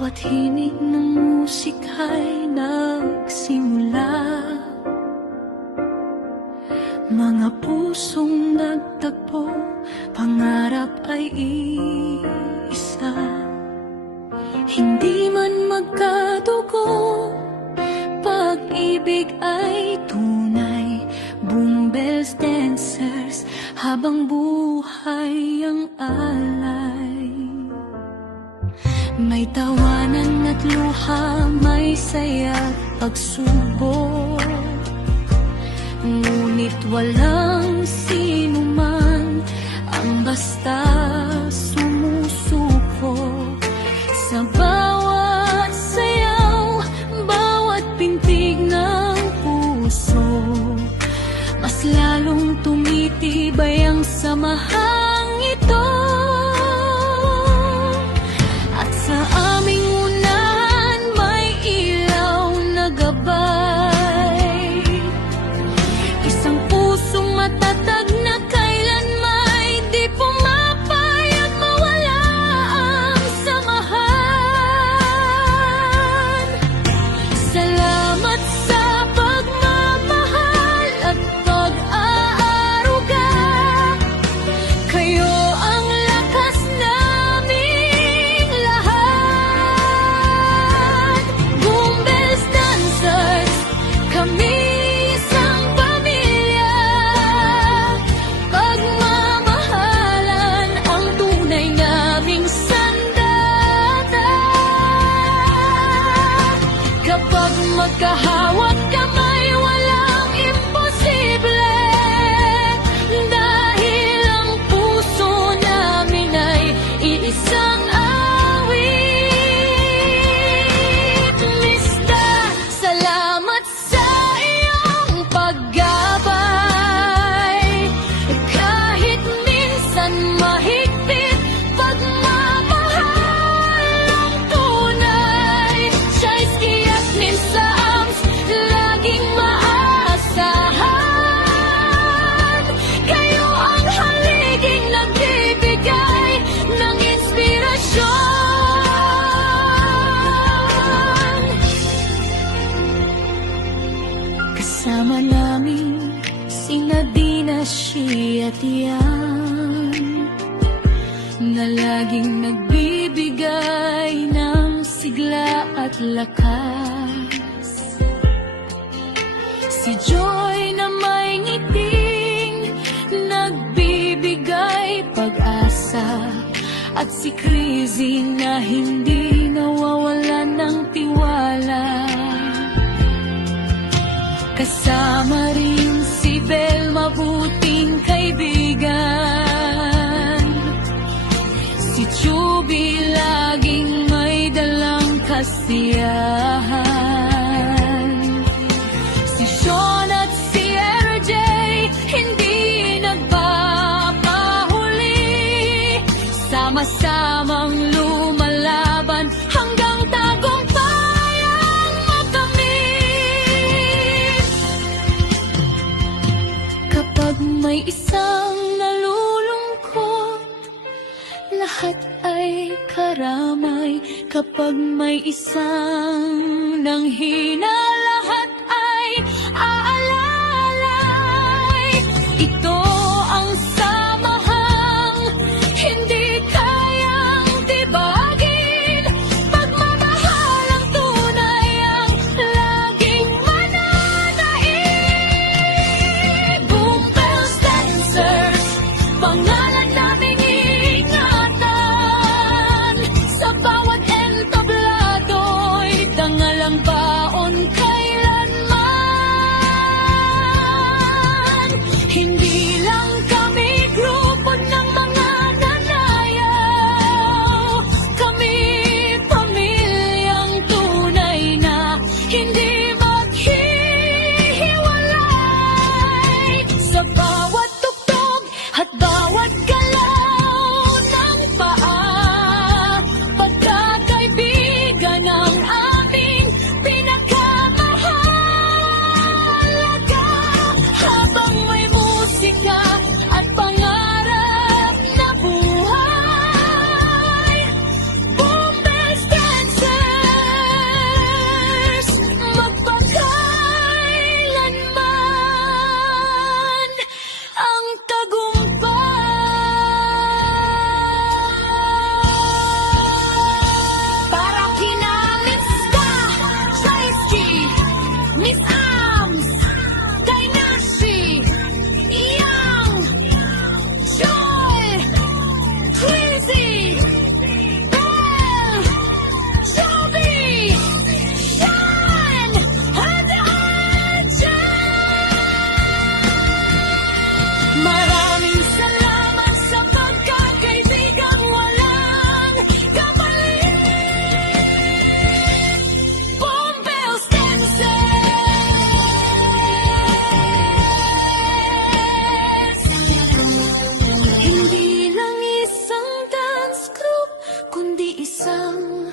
Bawat hinig ng musika'y nagsimula, mga pusong nagtagpo, pangarap ay isa. Hindi man magkadugo, pag-ibig ay tunay. Boom bells, dancers, habang buhay ang alay. May tawanan at luha, may saya't pagsubok, ngunit walang sino man ang basta sumusuko. Sa bawat sayaw, bawat pintig ng puso, mas lalong tumitibay ang samahang ito. At sa aming unahan may ilaw na gabay, isang pusong matatag na kailanman di pumapayag mawala ang samahan. Salamat sa pagmamahal at pag-aaruga, kayo ang lakas naming lahat. Boom bells, dancers, kami isang pamilya. Pagmamahalan ang tunay naming sandata. Kapag magkahawak kamay, walang imposible, dahil ang puso namin ay iisang awit. Mista, salamat sa iyong paggabay, kahit minsan mahigpit, pagmamahal ang tunay. Siya'y skiat sa arms, laging maasahan. Kayo ang haliging nagbibigay ng inspirasyon. Kasama namin sina Dina, Shi at Yan, na laging nagbibigay ng sigla at lakas. Si Joy na may ngiting nagbibigay pag-asa, at si Crazy na hindi nawawalan ng tiwala. Kasama rin si Bel, mabuting kaibigan. Si Chubby laging may dalang kasiyahan. Si Sean at si RJ hindi nagpapahuli, sama-samang lumalaban hanggang tagumpay ang makamit. Kapag may isang nalulungkot, lahat ay karamay. Kapag may isang nanghina, lahat ay aalalay. Ito ang samahang hindi kayang tibagin. Pagmamahal ang tunay, ang laging mananaig. Boom bells, dancers, pangalan naming ingatan. Sa bawat entablado, dangal ang baon kay Hindi isang